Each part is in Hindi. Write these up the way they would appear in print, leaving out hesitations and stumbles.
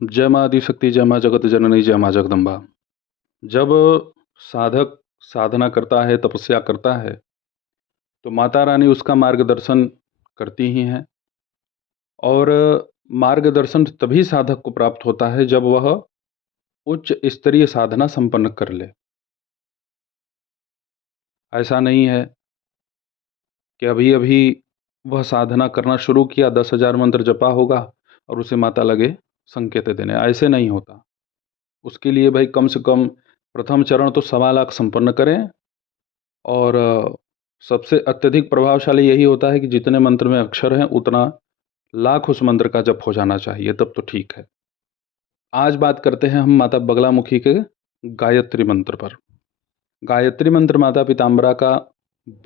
जय माँ आदिशक्ति, जय माँ जगत जननी, जय माँ जगदम्बा। जब साधक साधना करता है, तपस्या करता है, तो माता रानी उसका मार्गदर्शन करती ही हैं। और मार्गदर्शन तभी साधक को प्राप्त होता है जब वह उच्च स्तरीय साधना संपन्न कर ले। ऐसा नहीं है कि अभी-अभी वह साधना करना शुरू किया, 10,000 मंत्र जपा होगा और उसे माता लगे संकेत देने, ऐसे नहीं होता। उसके लिए भाई कम से कम प्रथम चरण तो 1.25 लाख संपन्न करें। और सबसे अत्यधिक प्रभावशाली यही होता है कि जितने मंत्र में अक्षर हैं उतना लाख उस मंत्र का जप हो जाना चाहिए, तब तो ठीक है। आज बात करते हैं हम माता बगलामुखी के गायत्री मंत्र पर। गायत्री मंत्र माता पीताम्बरा का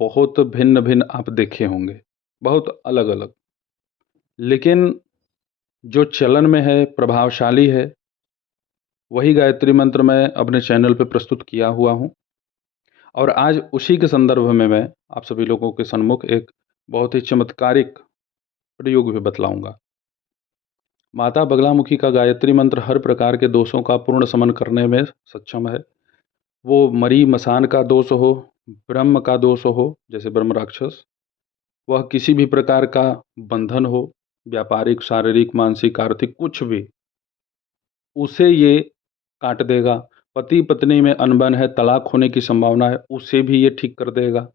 बहुत भिन्न भिन्न आप देखे होंगे, बहुत अलग अलग, लेकिन जो चलन में है, प्रभावशाली है, वही गायत्री मंत्र मैं अपने चैनल पे प्रस्तुत किया हुआ हूँ। और आज उसी के संदर्भ में मैं आप सभी लोगों के सन्मुख एक बहुत ही चमत्कारिक प्रयोग भी बतलाऊंगा। माता बगलामुखी का गायत्री मंत्र हर प्रकार के दोषों का पूर्ण शमन करने में सक्षम है। वो मरी मसान का दोष हो, ब्रह्म का दोष हो जैसे ब्रह्म राक्षस, वह किसी भी प्रकार का बंधन हो, व्यापारिक, शारीरिक, मानसिक, आर्थिक, कुछ भी, उसे ये काट देगा। पति पत्नी में अनबन है, तलाक होने की संभावना है, उसे भी ये ठीक कर देगा।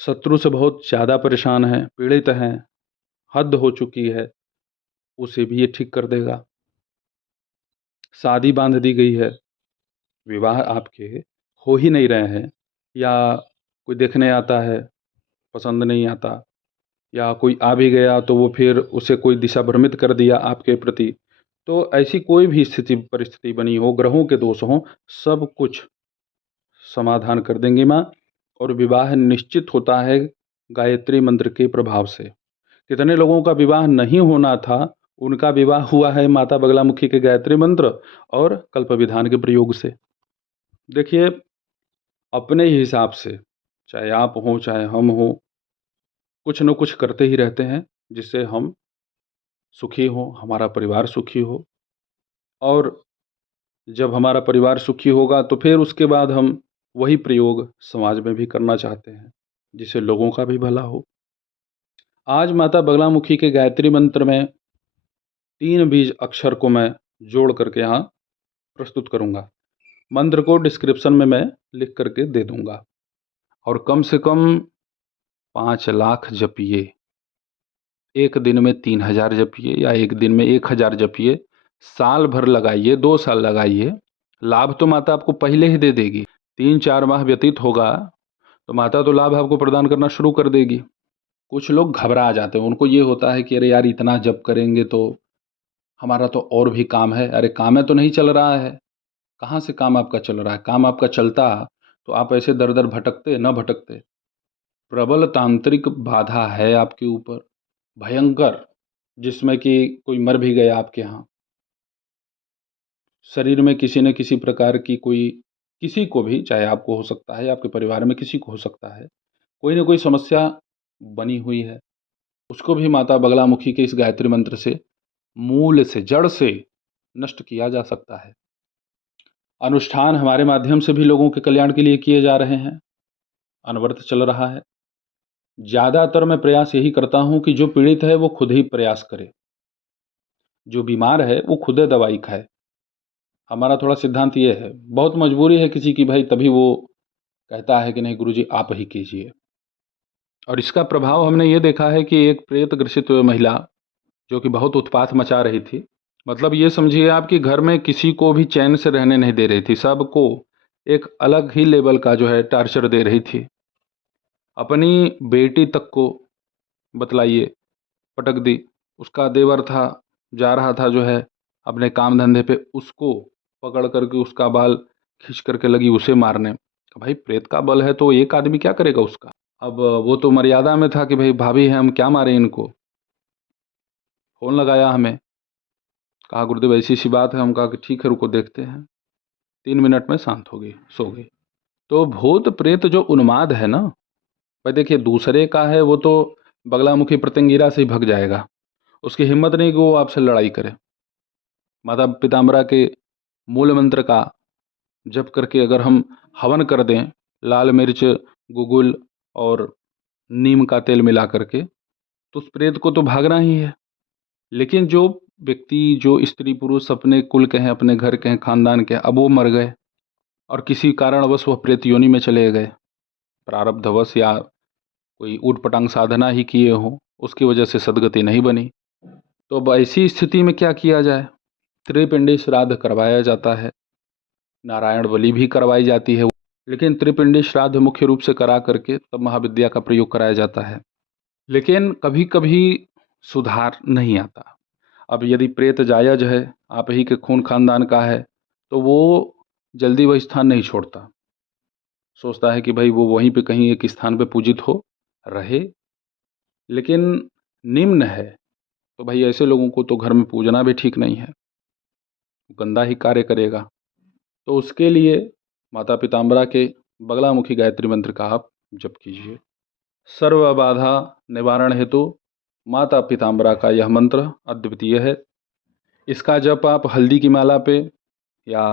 शत्रु से बहुत ज़्यादा परेशान हैं, पीड़ित हैं, हद हो चुकी है, उसे भी ये ठीक कर देगा। शादी बांध दी गई है, विवाह आपके हो ही नहीं रहे हैं, या कोई देखने आता है, पसंद नहीं आता, या कोई आ भी गया तो वो फिर उसे कोई दिशा भ्रमित कर दिया आपके प्रति, तो ऐसी कोई भी स्थिति परिस्थिति बनी हो, ग्रहों के दोष हों, सब कुछ समाधान कर देंगी माँ। और विवाह निश्चित होता है गायत्री मंत्र के प्रभाव से। कितने लोगों का विवाह नहीं होना था, उनका विवाह हुआ है माता बगलामुखी के गायत्री मंत्र और कल्प विधान के प्रयोग से। देखिए, अपने ही हिसाब से, चाहे आप हों चाहे हम हों, कुछ न कुछ करते ही रहते हैं जिससे हम सुखी हों, हमारा परिवार सुखी हो। और जब हमारा परिवार सुखी होगा तो फिर उसके बाद हम वही प्रयोग समाज में भी करना चाहते हैं जिससे लोगों का भी भला हो। आज माता बगलामुखी के गायत्री मंत्र में 3 बीज अक्षर को मैं जोड़ करके यहाँ प्रस्तुत करूँगा। मंत्र को डिस्क्रिप्शन में मैं लिख करके दे दूँगा। और कम से कम 5 लाख जपिए। एक दिन में 3,000 जपिए या एक दिन में 1,000 जपिए। साल भर लगाइए, 2 साल लगाइए, लाभ तो माता आपको पहले ही दे देगी। 3-4 माह व्यतीत होगा तो माता तो लाभ आपको प्रदान करना शुरू कर देगी। कुछ लोग घबरा जाते हैं, उनको ये होता है कि अरे यार इतना जप करेंगे तो हमारा तो और भी काम है। अरे काम है तो नहीं चल रहा है, कहाँ से काम आपका चल रहा है? काम आपका चलता तो आप ऐसे दर दर भटकते न भटकते। प्रबल तांत्रिक बाधा है आपके ऊपर, भयंकर, जिसमें कि कोई मर भी गया आपके यहाँ, शरीर में किसी न किसी प्रकार की कोई, किसी को भी, चाहे आपको हो सकता है, आपके परिवार में किसी को हो सकता है, कोई ना कोई समस्या बनी हुई है, उसको भी माता बगलामुखी के इस गायत्री मंत्र से मूल से, जड़ से नष्ट किया जा सकता है। अनुष्ठान हमारे माध्यम से भी लोगों के कल्याण के लिए किए जा रहे हैं, अनवरत चल रहा है। ज़्यादातर मैं प्रयास यही करता हूँ कि जो पीड़ित है वो खुद ही प्रयास करे, जो बीमार है वो खुद दवाई खाए। हमारा थोड़ा सिद्धांत ये है, बहुत मजबूरी है किसी की भाई, तभी वो कहता है कि नहीं गुरुजी आप ही कीजिए। और इसका प्रभाव हमने ये देखा है कि एक प्रेत ग्रसित महिला जो कि बहुत उत्पात मचा रही थी, मतलब ये समझिए आप कि घर में किसी को भी चैन से रहने नहीं दे रही थी, सबको एक अलग ही लेवल का जो है टार्चर दे रही थी। अपनी बेटी तक को बतलाइए पटक दी। उसका देवर था, जा रहा था जो है अपने काम धंधे पे, उसको पकड़ करके उसका बाल खींच करके लगी उसे मारने। भाई प्रेत का बल है तो एक आदमी क्या करेगा उसका। अब वो तो मर्यादा में था कि भाई भाभी है, हम क्या मारें इनको। फ़ोन लगाया हमें, कहा गुरुदेव ऐसी सी बात है। हम कहा कि ठीक है रुको देखते हैं। 3 मिनट में शांत हो गई, सो गई। तो भूत प्रेत जो उन्माद है ना भाई, देखिए दूसरे का है वो तो बगलामुखी प्रत्यंगिरा से ही भग जाएगा, उसकी हिम्मत नहीं कि वो आपसे लड़ाई करे। माता पीताम्बरा के मूल मंत्र का जप करके अगर हम हवन कर दें, लाल मिर्च, गुगुल और नीम का तेल मिला करके, तो उस प्रेत को तो भागना ही है। लेकिन जो व्यक्ति, जो स्त्री पुरुष अपने कुल के हैं, अपने घर के हैं, खानदान के हैं, अब वो मर गए और किसी कारणवश वह प्रेत योनि में चले गए, प्रारब्धवश या कोई ऊट पटांग साधना ही किए हों, उसकी वजह से सदगति नहीं बनी, तो अब ऐसी स्थिति में क्या किया जाए? त्रिपिंडी श्राद्ध करवाया जाता है, नारायण बलि भी करवाई जाती है, लेकिन त्रिपिंडी श्राद्ध मुख्य रूप से करा करके तब महाविद्या का प्रयोग कराया जाता है। लेकिन कभी कभी सुधार नहीं आता। अब यदि प्रेत जायज है, आप ही के खून खानदान का है, तो वो जल्दी वह स्थान नहीं छोड़ता, सोचता है कि भाई वो वहीं पे कहीं एक स्थान पे पूजित हो रहे। लेकिन निम्न है तो भाई ऐसे लोगों को तो घर में पूजना भी ठीक नहीं है, गंदा ही कार्य करेगा। तो उसके लिए माता पीताम्बरा के बगलामुखी गायत्री मंत्र का आप जप कीजिए। सर्व बाधा निवारण हेतु माता पीताम्बरा का यह मंत्र अद्वितीय है। इसका जप आप हल्दी की माला पे या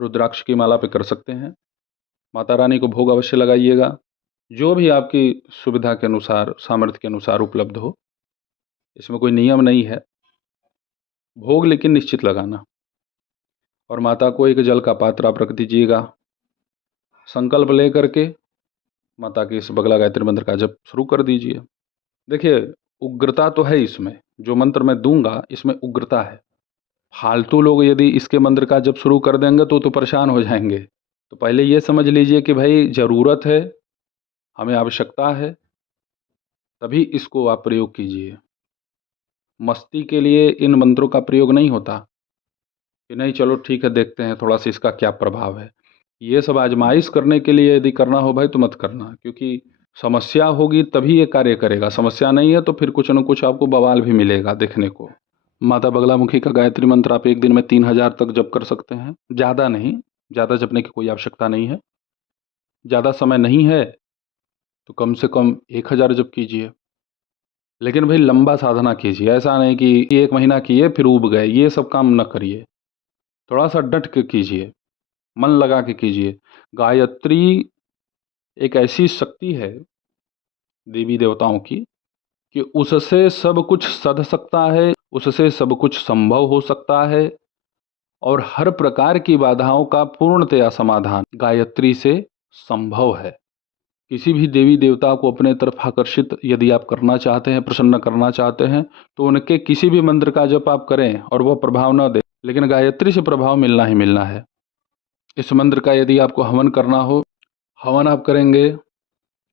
रुद्राक्ष की माला पे कर सकते हैं। माता रानी को भोग अवश्य लगाइएगा, जो भी आपकी सुविधा के अनुसार, सामर्थ्य के अनुसार उपलब्ध हो। इसमें कोई नियम नहीं है, भोग लेकिन निश्चित लगाना। और माता को एक जल का पात्र आप रख दीजिएगा। संकल्प ले करके माता के इस बगला गायत्री मंत्र का जप शुरू कर दीजिए। देखिए, उग्रता तो है इसमें, जो मंत्र मैं दूंगा इसमें उग्रता है। फालतू लोग यदि इसके मंत्र का जप शुरू कर देंगे तो परेशान हो जाएंगे। तो पहले ये समझ लीजिए कि भाई ज़रूरत है, हमें आवश्यकता है, तभी इसको आप प्रयोग कीजिए। मस्ती के लिए इन मंत्रों का प्रयोग नहीं होता कि नहीं चलो ठीक है, देखते हैं थोड़ा सा इसका क्या प्रभाव है। ये सब आजमाइश करने के लिए यदि करना हो भाई तो मत करना, क्योंकि समस्या होगी तभी ये कार्य करेगा। समस्या नहीं है तो फिर कुछ न कुछ आपको बवाल भी मिलेगा देखने को। माता बगलामुखी का गायत्री मंत्र आप एक दिन में 3000 तक जप कर सकते हैं, ज़्यादा नहीं। ज़्यादा जपने की कोई आवश्यकता नहीं है। ज़्यादा समय नहीं है तो कम से कम 1000 जप कीजिए। लेकिन भाई लंबा साधना कीजिए, ऐसा नहीं कि 1 महीना किए फिर ऊब गए, ये सब काम न करिए। थोड़ा सा डट के कीजिए, मन लगा के कीजिए। गायत्री एक ऐसी शक्ति है देवी देवताओं की कि उससे सब कुछ सध सकता है, उससे सब कुछ संभव हो सकता है, और हर प्रकार की बाधाओं का पूर्णतया समाधान गायत्री से संभव है। किसी भी देवी देवता को अपने तरफ आकर्षित यदि आप करना चाहते हैं, प्रसन्न करना चाहते हैं, तो उनके किसी भी मंत्र का जप आप करें और वह प्रभाव न दे, लेकिन गायत्री से प्रभाव मिलना ही मिलना है। इस मंत्र का यदि आपको हवन करना हो, हवन आप करेंगे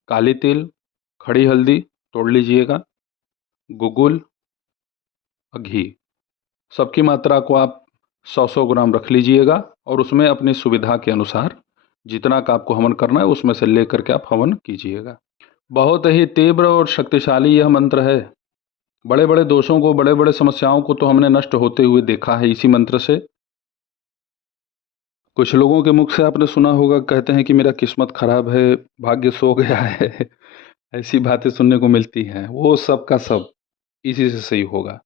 काली तिल, खड़ी हल्दी तोड़ लीजिएगा, गुगुल, घी, सबकी मात्रा को आप 100-100 ग्राम रख लीजिएगा और उसमें अपनी सुविधा के अनुसार जितना का आपको हवन करना है उसमें से ले करके आप हवन कीजिएगा। बहुत ही तीव्र और शक्तिशाली यह मंत्र है। बड़े बड़े दोषों को, बड़े बड़े समस्याओं को तो हमने नष्ट होते हुए देखा है इसी मंत्र से। कुछ लोगों के मुख से आपने सुना होगा, कहते हैं कि मेरा किस्मत खराब है, भाग्य सो गया है ऐसी बातें सुनने को मिलती हैं। वो सब का सब इसी से सही होगा।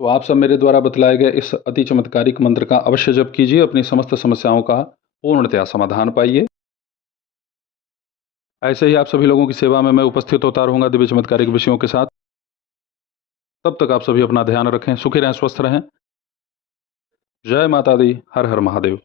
तो आप सब मेरे द्वारा बतलाए गए इस अति चमत्कारिक मंत्र का अवश्य जप कीजिए, अपनी समस्त समस्याओं का पूर्णतया समाधान पाइए। ऐसे ही आप सभी लोगों की सेवा में मैं उपस्थित होता रहूँगा दिव्य चमत्कारिक विषयों के साथ। तब तक आप सभी अपना ध्यान रखें, सुखी रहें, स्वस्थ रहें। जय माता दी, हर हर महादेव।